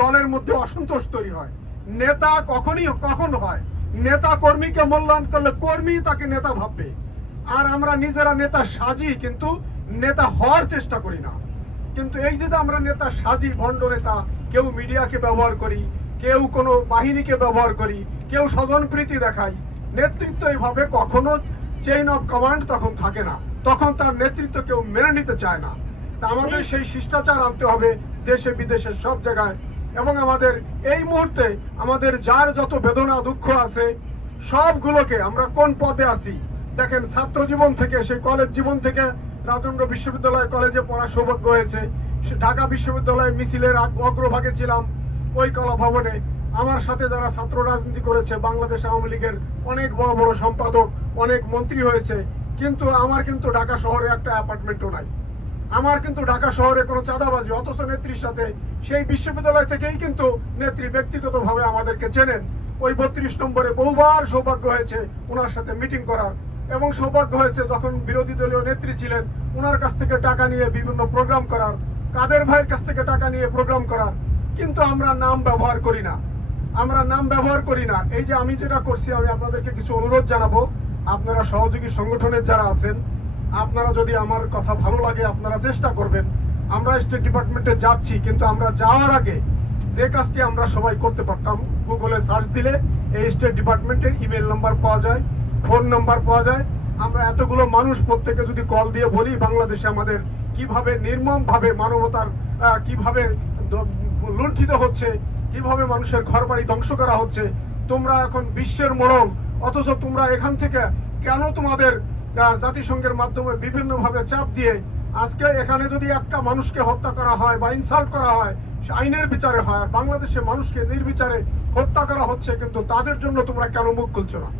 দলের মধ্যে অসন্তোষ তৈরি হয়। নেতা কখনই কখন হয়? নেতা কর্মীকে মূল্যায়ন করলে কর্মী তাকে নেতা ভাববে। আর আমরা নিজেরা নেতা সাজি কিন্তু নেতা হওয়ার চেষ্টা করি না। কিন্তু এই যে আমরা নেতা সাজি ভণ্ড নেতা কেউ মিডিয়াকে ব্যবহার করি কেউ কোনো বাহিনীকে ব্যবহার করি কেউ স্বজন প্রীতি দেখাই নেতৃত্ব এইভাবে কখনো চেইন অফ কমান্ড তখন থাকে না। তখন তার নেতৃত্ব কেউ মেনে নিতে চায় না। তা আমাদের সেই শিষ্টাচার আনতে হবে দেশে বিদেশে সব জায়গায়। এবং আমাদের এই মুহূর্তে আমাদের যার যত বেদনা, দুঃখ আছে, সবগুলোকে আমরা কোন পদে আছি? দেখেন, ছাত্র জীবন থেকে সেই কলেজ জীবন থেকে রাজেন্দ্র বিশ্ববিদ্যালয় কলেজে পড়া সৌভাগ্য হয়েছে। সে ঢাকা বিশ্ববিদ্যালয় মিছিলের অগ্রভাগে ছিলাম ওই কলা ভবনে আমার সাথে যারা ছাত্র রাজনীতি করেছে, বাংলাদেশ আওয়ামী লীগের অনেক বড় বড় সম্পাদক, অনেক মন্ত্রী হয়েছে। কিন্তু আমার কিন্তু ঢাকা শহরে একটা অ্যাপার্টমেন্টও নাই। আমার কিন্তু ঢাকা শহরে কোনো চাঁদাবাজি, অথচ নেত্রীর সাথে সেই বিশ্ববিদ্যালয় থেকেই কিন্তু নেত্রী ব্যক্তিগতভাবে আমাদেরকে চেনেন। ওই বত্রিশ নম্বরে বহুবার সৌভাগ্য হয়েছে ওনার সাথে মিটিং করার। এবং সৌভাগ্য হয়েছে যখন বিরোধী দলীয় নেত্রী ছিলেন, ওনার কাছ থেকে টাকা নিয়ে বিভিন্ন প্রোগ্রাম করার, কাদের ভাইয়ের কাছ থেকে টাকা নিয়ে প্রোগ্রাম করার। কিন্তু আমরা নাম ব্যবহার করি না। আমরা নাম ব্যবহার করি না। এই যে আমি যেটা করছি, আমি আপনাদেরকে কিছু অনুরোধ জানাব। আপনারা সহযোগী সংগঠনের যারা আছেন আপনারা যদি আমার কথা ভালো লাগে, আপনারা চেষ্টা করবেন। আমরা স্টেট ডিপার্টমেন্টে যাচ্ছি, কিন্তু আমরা যাওয়ার আগে যে কাজটি আমরা সবাই করতে পারতাম গুগলে সার্চ দিলে এই স্টেট ডিপার্টমেন্টের ইমেল নাম্বার পাওয়া যায় ফোন নাম্বার পাওয়া যায়। আমরা এতগুলো মানুষ প্রত্যেকে যদি কল দিয়ে বলি বাংলাদেশে আমাদের কীভাবে নির্মম ভাবে মানবতার কীভাবে লুণ্ঠিত হচ্ছে, কীভাবে মানুষের ঘর বাড়ি ধ্বংস করা হচ্ছে, তোমরা এখন বিশ্বের মরম অথচ তোমরা এখান থেকে কেন তোমাদের জাতিসংঘের মাধ্যমে বিভিন্ন ভাবে চাপ দিয়ে আজকে এখানে যদি একটা মানুষকে হত্যা করা হয় বা ইনসাল্ট করা হয় আইনের বিচারে হয় বাংলাদেশে মানুষকে নির্বিচারে হত্যা করা হচ্ছে, কিন্তু তাদের জন্য তোমরা কেন মুখ খুলছো না?